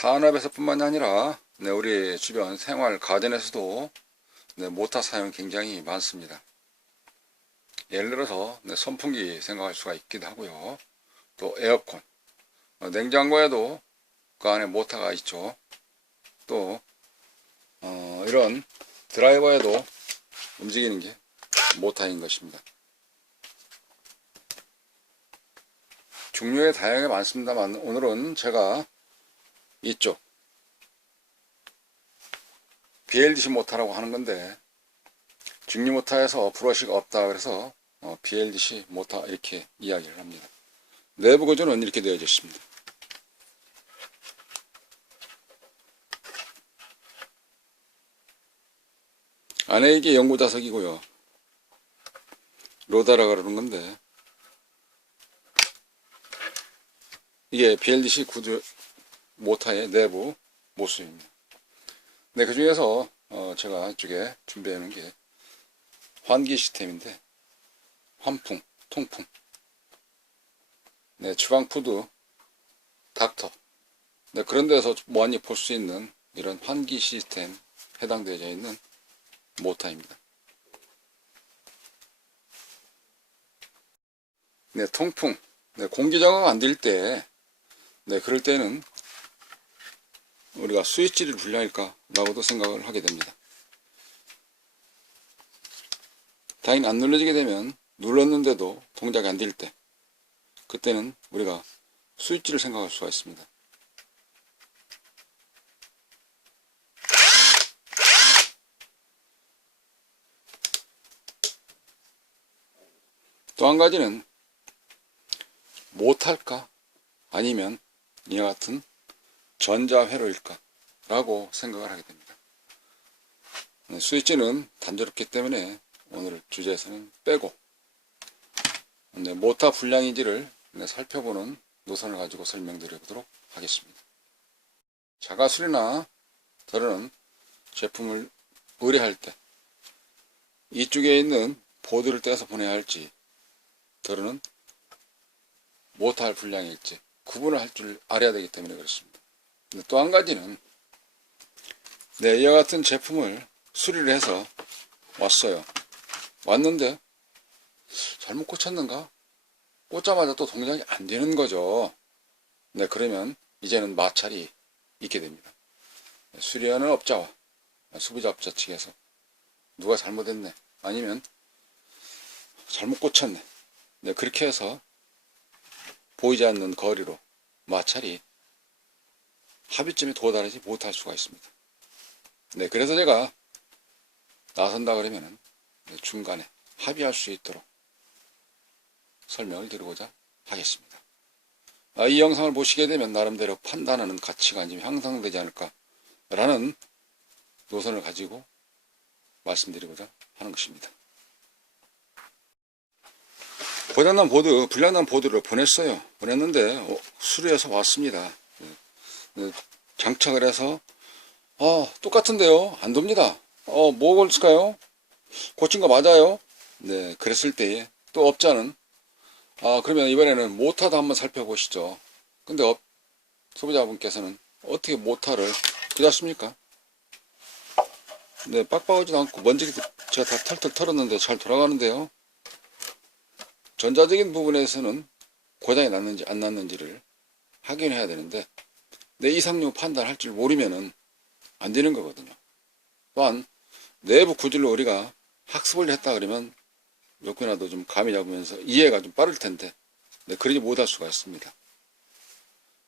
산업에서 뿐만이 아니라 우리 주변 생활 가전에서도 모터 사용이 굉장히 많습니다. 예를 들어서 선풍기 생각할 수가 있기도 하고요. 또 에어컨, 냉장고에도 그 안에 모터가 있죠. 또 이런 드라이버에도 움직이는 게 모터인 것입니다. 종류에 다양하게 많습니다만 오늘은 제가 이쪽 BLDC 모터라고 하는 건데, 직류 모터에서 브러쉬가 없다 그래서 BLDC 모터 이렇게 이야기를 합니다. 내부 구조는 이렇게 되어 있습니다. 안에 이게 연구자석이고요. 로다라고 그러는 건데, 이게 BLDC 구조 모터의 내부 모습입니다. 네, 그 중에서 제가 이쪽에 준비해 놓은 게 환기 시스템인데, 환풍, 통풍, 주방 푸드, 닥터, 그런 데서 많이 볼 수 있는 이런 환기 시스템 해당되어 있는 모터입니다. 통풍, 공기 정화가 안 될 때, 그럴 때는 우리가 스위치를 불량일까 라고도 생각을 하게 됩니다. 당연히 안 눌러지게 되면 눌렀는데도 동작이 안 될 때, 그때는 우리가 스위치를 생각할 수가 있습니다. 또 한 가지는 못할까 아니면 이와 같은 전자회로일까 라고 생각을 하게 됩니다. 스위치는 단조롭기 때문에 오늘 주제에서는 빼고 모터 불량인지를 살펴보는 노선을 가지고 설명드려 보도록 하겠습니다. 자가수리나 다른 제품을 의뢰할 때 이쪽에 있는 보드를 떼서 보내야 할지, 다른 모터 불량일지 구분을 할 줄 알아야 되기 때문에 그렇습니다. 또 한 가지는 이와 같은 제품을 수리를 해서 왔어요. 왔는데 잘못 꽂혔는가? 꽂자마자 또 동작이 안 되는 거죠. 그러면 이제는 마찰이 있게 됩니다. 수리하는 업자와 소비자 업자 측에서 누가 잘못했네, 아니면 잘못 꽂혔네, 그렇게 해서 보이지 않는 거리로 마찰이 합의점에 도달하지 못할 수가 있습니다. 그래서 제가 나선다 그러면은 중간에 합의할 수 있도록 설명을 드리고자 하겠습니다. 이 영상을 보시게 되면 나름대로 판단하는 가치가 좀 향상되지 않을까 라는 노선을 가지고 말씀드리고자 하는 것입니다. 고장난 보드, 불량난 보드를 보냈어요. 보냈는데 수리해서 왔습니다. 장착을 해서 똑같은데요, 안 돕니다. 뭐 걸릴까요? 고친 거 맞아요? 그랬을 때에 또 업자는 그러면 이번에는 모터도 한번 살펴보시죠. 근데 소비자분께서는 어떻게 모터를 그렇습니까? 빡빡하지도 않고 먼지도 제가 다 털털 털었는데 잘 돌아가는데요. 전자적인 부분에서는 고장이 났는지 안 났는지를 확인해야 되는데 내 이상용 판단할 줄 모르면은 안 되는 거거든요. 또한 내부 구조를 우리가 학습을 했다 그러면 몇개나도 좀 감이 잡으면서 이해가 좀 빠를 텐데 그러지 못할 수가 있습니다.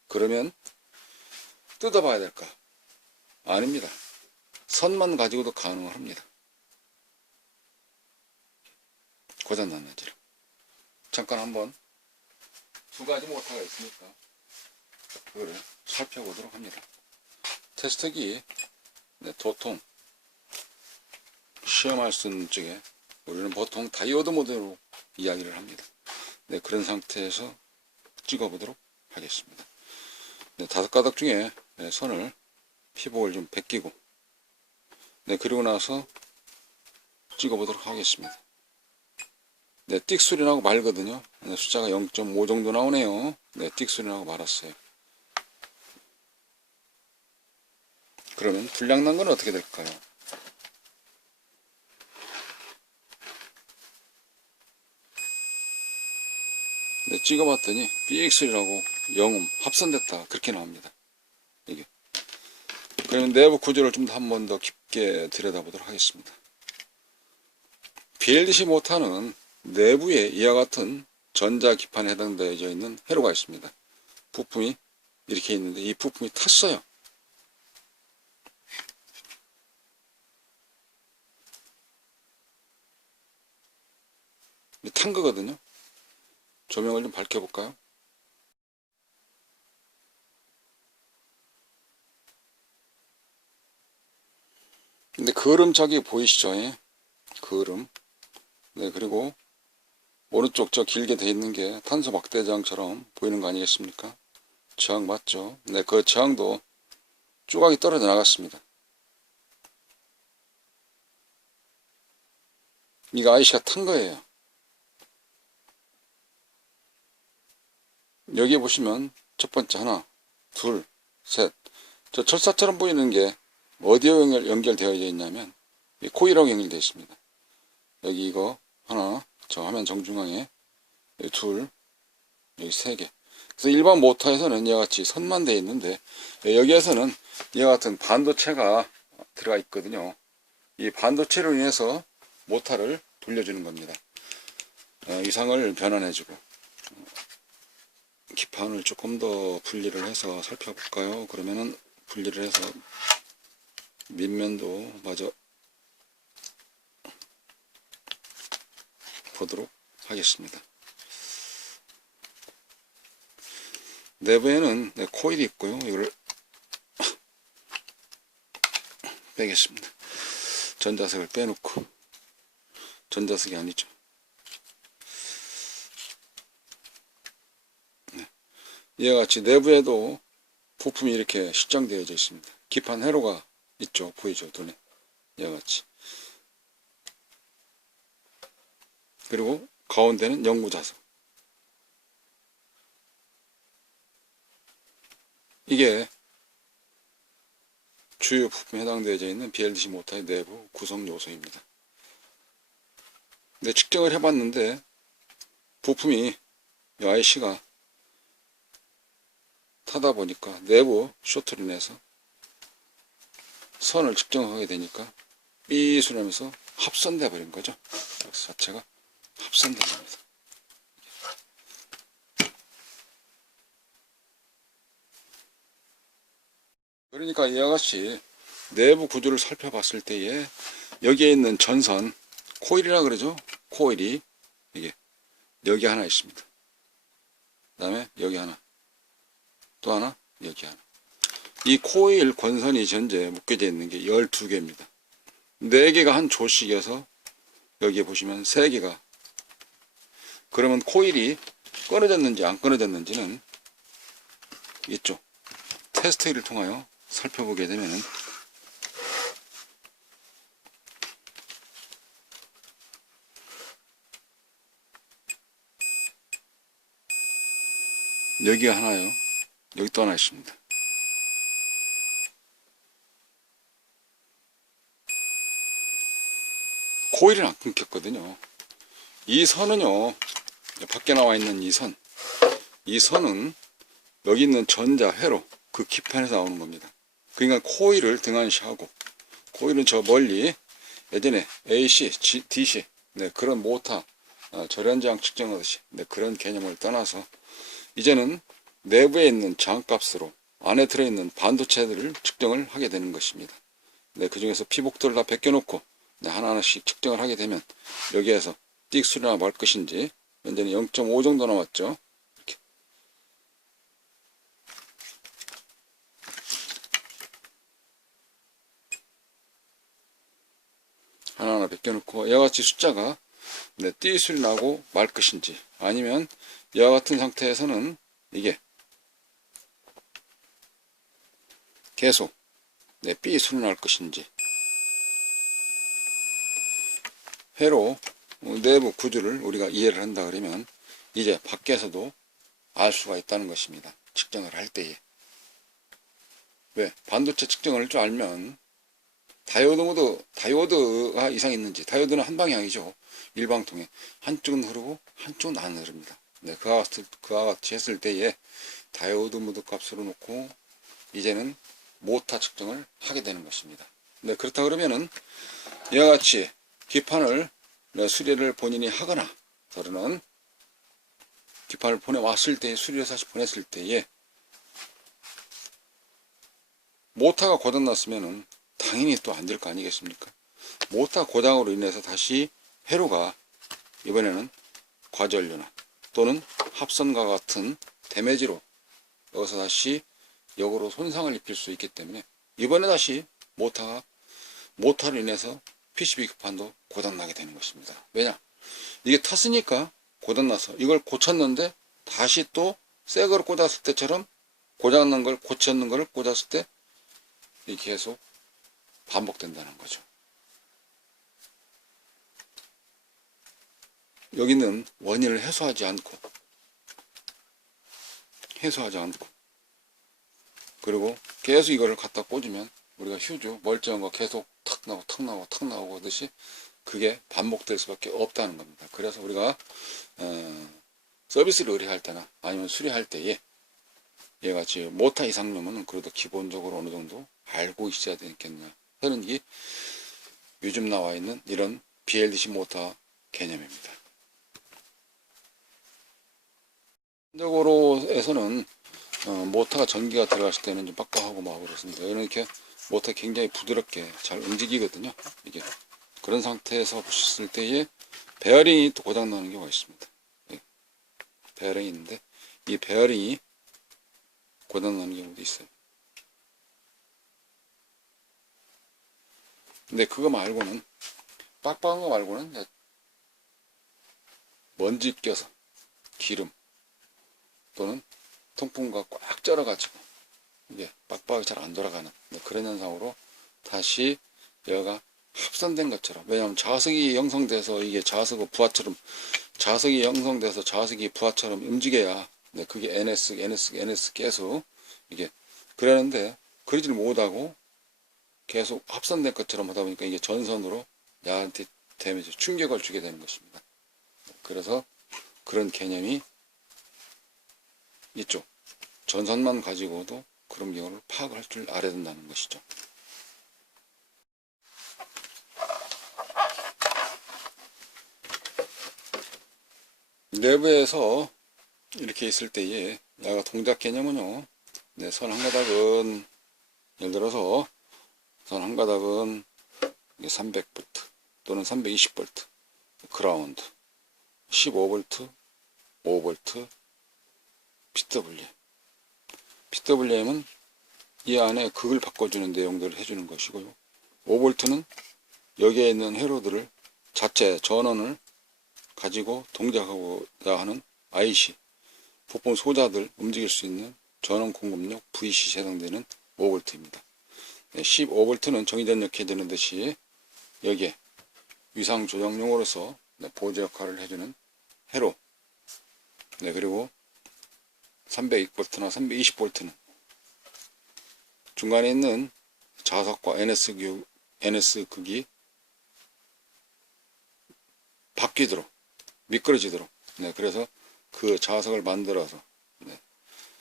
그러면 뜯어봐야 될까? 아닙니다. 선만 가지고도 가능을 합니다. 고장 났는지를 잠깐 한번 두 가지 모터가 있으니까 그거를 살펴보도록 합니다. 테스트기 도통 시험할 수 있는 쪽에 우리는 보통 다이오드 모드로 이야기를 합니다. 그런 상태에서 찍어보도록 하겠습니다. 5가닥 중에 선을 피복을 좀 벗기고 그리고 나서 찍어보도록 하겠습니다. 띡 소리 나고 말거든요. 숫자가 0.5 정도 나오네요. 띡 소리 나고 말았어요. 그러면 불량 난 건 어떻게 될까요? 네, 찍어봤더니 삑소리라고 영음 합선됐다 그렇게 나옵니다. 이게. 그러면 내부 구조를 좀 더 한 번 더 깊게 들여다보도록 하겠습니다. BLDC 모터는 내부에 이와 같은 전자기판에 해당되어 있는 회로가 있습니다. 부품이 이렇게 있는데 이 부품이 탔어요. 탄 거거든요. 조명을 좀 밝혀볼까요? 근데 그을음자국이 보이시죠? 예? 그을음. 네, 그리고 오른쪽 저 길게 돼 있는 게 탄소 막대장처럼 보이는 거 아니겠습니까? 저항 맞죠? 네, 그 저항도 조각이 떨어져 나갔습니다. 이거 IC가 탄 거예요. 여기 보시면 첫 번째 하나, 둘, 셋. 저 철사처럼 보이는 게 어디에 연결되어 있냐면 이 코일하고 연결되어 있습니다. 여기 이거 하나, 저 화면 정중앙에 여기 둘, 여기 세 개. 그래서 일반 모터에서는 이와 같이 선만 되어 있는데 여기에서는 이와 같은 반도체가 들어가 있거든요. 이 반도체로 인해서 모터를 돌려주는 겁니다. 이상을 변환해주고 기판을 조금 더 분리를 해서 살펴볼까요? 그러면은 분리를 해서 밑면도 마저 보도록 하겠습니다. 내부에는 코일이 있고요. 이걸 빼겠습니다. 전자석을 빼놓고, 전자석이 아니죠. 네. 이와 같이 내부에도 부품이 이렇게 실장되어 있습니다. 기판 회로가 있죠. 보이죠? 눈에. 이와 같이. 그리고 가운데는 연구자석. 이게 주요 부품에 해당되어 있는 BLDC 모터의 내부 구성 요소입니다. 근데 측정을 해봤는데 부품이 IC가 타다 보니까 내부 쇼트로 인해서 선을 측정하게 되니까 삐소리하면서 합선돼 버린 거죠. 자체가 합선된 겁니다. 그러니까 이와 같이 내부 구조를 살펴봤을 때에 여기에 있는 전선 코일이라 그러죠. 코일이 이게 여기 하나 있습니다. 그 다음에 여기 하나, 또 하나, 여기 하나. 이 코일 권선이 현재 묶여져 있는 게 12개입니다. 4개가 한 조씩이어서 여기에 보시면 3개가. 그러면 코일이 끊어졌는지 안 끊어졌는지는 이쪽 테스트기를 통하여 살펴보게 되면은 여기가 하나요. 여기 또 하나 있습니다. 코일은 안 끊겼거든요. 이 선은요, 밖에 나와 있는 이 선은 여기 있는 전자 회로 그 기판에서 나오는 겁니다. 그러니까 코일을 등한시하고, 코일은 저 멀리 예전에 AC, DC 네, 그런 모터 절연저항 측정하듯이 네, 그런 개념을 떠나서 이제는 내부에 있는 저항값으로 안에 들어있는 반도체들을 측정을 하게 되는 것입니다. 네, 그 중에서 피복들을 다 벗겨놓고 네, 하나하나씩 측정을 하게 되면 여기에서 띡소리나 말 것인지 현재는 0.5 정도 남았죠. 이렇게. 하나하나 벗겨놓고 이와 같이 숫자가 네, 띠소리 나고 말 것인지 아니면 이와 같은 상태에서는 이게 계속 네, 삐 소리 날 것인지 회로 내부 구조를 우리가 이해를 한다 그러면 이제 밖에서도 알 수가 있다는 것입니다. 측정을 할 때에. 왜? 반도체 측정을 줄 알면 다이오드가 이상이 있는지, 다이오드는 한 방향이죠. 일방통에. 한쪽은 흐르고 한쪽은 안 흐릅니다. 네, 그와 같이 했을 때에 다이오드 모드 값으로 놓고 이제는 모타 측정을 하게 되는 것입니다. 네, 그렇다 그러면은 이와 같이 기판을 수리를 본인이 하거나 저는 기판을 보내왔을 때, 수리를 다시 보냈을 때에 모타가 고장났으면은 당연히 또 안 될 거 아니겠습니까? 모타 고장으로 인해서 다시 회로가 이번에는 과전류나 또는 합선과 같은 데미지로 여기서 다시 역으로 손상을 입힐 수 있기 때문에 이번에 다시 모타로 인해서 PCB 기판도 고장나게 되는 것입니다. 왜냐? 이게 탔으니까 고장나서 이걸 고쳤는데 다시 또 새 거를 꽂았을 때처럼 고장난 걸 고쳤는 걸 꽂았을 때 이게 계속 반복된다는 거죠. 여기는 원인을 해소하지 않고 그리고 계속 이거를 갖다 꽂으면 우리가 휴즈 멀쩡한 거 계속 탁 나오고 하듯이 그게 반복될 수밖에 없다는 겁니다. 그래서 우리가 서비스를 의뢰할 때나 아니면 수리할 때에 얘같이 모타 이상료는 그래도 기본적으로 어느 정도 알고 있어야 되겠냐 하는 게 요즘 나와 있는 이런 BLDC 모타 개념입니다. 적으로에서는 모터가 전기가 들어갔을 때는 좀 빡빡하고 막 그렇습니다. 이렇게 모터가 굉장히 부드럽게 잘 움직이거든요. 이게 그런 상태에서 보셨을 때에 베어링이 또 고장나는 경우가 있습니다. 예. 베어링이 있는데 이 베어링이 고장나는 경우도 있어요. 근데 그거 말고는 빡빡한 거 말고는 먼지 껴서 기름 또는 통풍과 꽉 쩔어가지고 이게 빡빡이 잘 안 돌아가는 그런 현상으로 다시 얘가 합선된 것처럼, 왜냐하면 자석이 형성돼서 이게 자석이 형성돼서 자석이 부하처럼 움직여야 그게 NS 계속 이게 그러는데 그러지를 못하고 계속 합선된 것처럼 하다 보니까 이게 전선으로 야한테 데미지 충격을 주게 되는 것입니다. 그래서 그런 개념이 있죠. 전선만 가지고도 그런 경우를 파악을 할 줄 알아야 된다는 것이죠. 내부에서 이렇게 있을 때에 야가 동작 개념은요, 선 한 가닥은 예를 들어서 선 한 가닥은 300V 또는 320V 그라운드 15V 5V PWM은 이 안에 극을 바꿔주는 내용들을 해주는 것이고요. 5V는 여기에 있는 회로들을 자체 전원을 가지고 동작하고자 하는 IC 부품 소자들 움직일 수 있는 전원 공급력 VC에 해당되는 5V입니다. 15V는 정의전력해 되는 듯이 여기에 위상 조정용으로서 보조 역할을 해주는 회로, 그리고 300V나 320V는 중간에 있는 자석과 NS 극이 바뀌도록 미끄러지도록 그래서 그 자석을 만들어서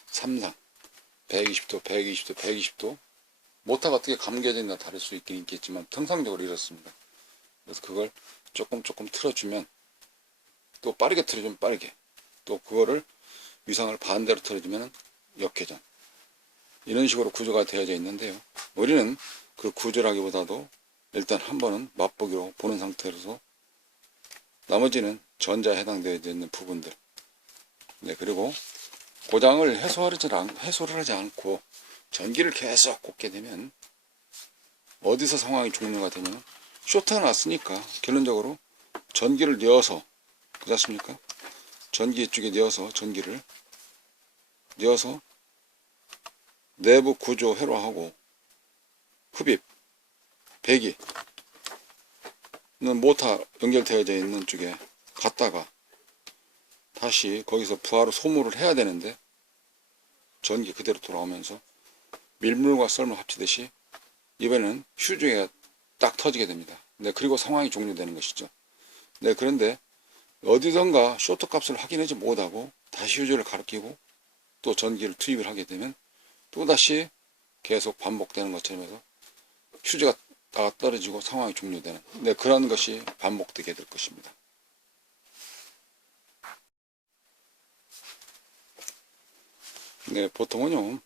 3상 120도 모터가 어떻게 감겨져 있나 다를 수 있긴 있겠지만 통상적으로 이렇습니다. 그래서 그걸 조금 틀어주면 또 빠르게 틀어주면 빠르게 또 그거를 위상을 반대로 틀어주면 역회전 이런 식으로 구조가 되어져 있는데요. 우리는 그 구조라기보다도 일단 한 번은 맛보기로 보는 상태로서 나머지는 전자에 해당되어 있는 부분들 그리고 고장을 해소를 하지 않고 전기를 계속 꽂게 되면 어디서 상황이 종료가 되냐면 쇼트가 났으니까 결론적으로 전기를 넣어서 그렇지 않습니까? 전기 쪽에 전기를 넣어서 내부 구조 회로하고 흡입, 배기는 모터 연결되어져 있는 쪽에 갔다가 다시 거기서 부하로 소모를 해야 되는데 전기 그대로 돌아오면서 밀물과 썰물 합치듯이 이번에는 휴즈가 딱 터지게 됩니다. 네, 그리고 상황이 종료되는 것이죠. 네, 그런데 어디선가 쇼트 값을 확인하지 못하고 다시 휴즈를 가리키고 또 전기를 투입을 하게 되면 또다시 계속 반복되는 것처럼 해서 휴즈가 다 떨어지고 상황이 종료되는, 네, 그런 것이 반복되게 될 것입니다. 네, 보통은요,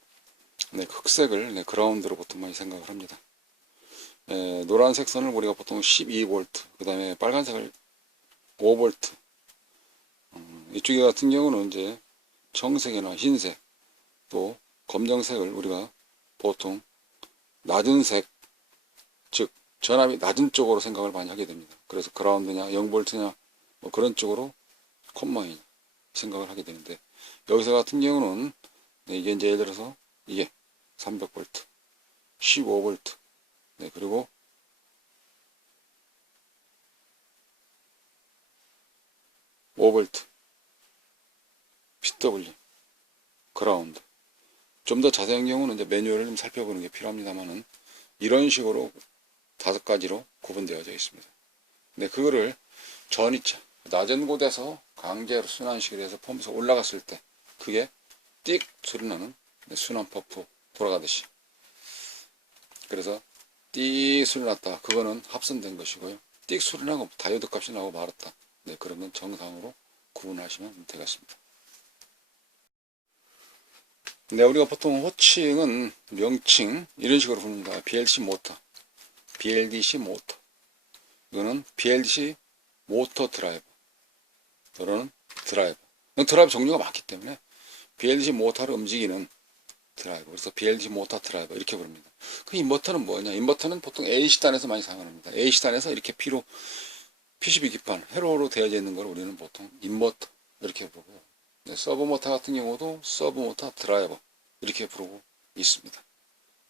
네, 흑색을, 네, 그라운드로 보통 많이 생각을 합니다. 네, 노란색 선을 우리가 보통 12V, 그 다음에 빨간색을 5V, 이쪽에 같은 경우는 이제 청색이나 흰색, 또 검정색을 우리가 보통 낮은 색, 즉 전압이 낮은 쪽으로 생각을 많이 하게 됩니다. 그래서 그라운드냐 0V냐 뭐 그런 쪽으로 콤마이냐 생각을 하게 되는데, 여기서 같은 경우는 네, 이게 이제 예를 들어서 이게 300V, 15V, 네, 그리고 5V, PW, 그라운드. 좀 더 자세한 경우는 이제 매뉴얼을 좀 살펴보는 게 필요합니다만은 이런 식으로 5가지로 구분되어져 있습니다. 네, 그거를 전이차, 낮은 곳에서 강제로 순환식을 해서 펌프에서 올라갔을 때 그게 띡 소리 나는 순환 펌프 돌아가듯이, 그래서 띡 소리 났다, 그거는 합선된 것이고요. 띡 소리 나고 다이오드 값이 나고 말았다, 네, 그러면 정상으로 구분하시면 되겠습니다. 네, 우리가 보통 호칭은 명칭 이런 식으로 부릅니다. BLC 모터, BLDC 모터, 이거는 BLDC 모터 드라이버 또는 드라이버. 드라이버 종류가 많기 때문에 BLDC 모터를 움직이는 드라이버, 그래서 BLDC 모터 드라이버 이렇게 부릅니다. 그 인버터는 뭐냐? 인버터는 보통 A시단에서 많이 사용합니다. A시단에서 이렇게 PCB 기판, 회로로 되어져 있는 걸 우리는 보통 인버터 이렇게 부르고요. 네, 서브모터 같은 경우도 서브모터 드라이버 이렇게 부르고 있습니다.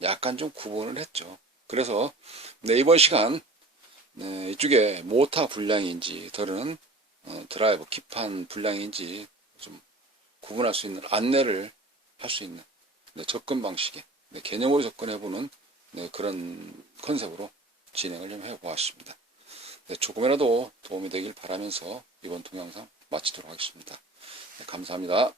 약간 좀 구분을 했죠. 그래서 네, 이번 시간 네, 이쪽에 모터 분량인지 다른 드라이버 기판 분량인지 좀 구분할 수 있는 안내를 할 수 있는, 네, 접근 방식의, 네, 개념으로 접근해보는, 네, 그런 컨셉으로 진행을 좀 해보았습니다. 네, 조금이라도 도움이 되길 바라면서 이번 동영상 마치도록 하겠습니다. 네, 감사합니다.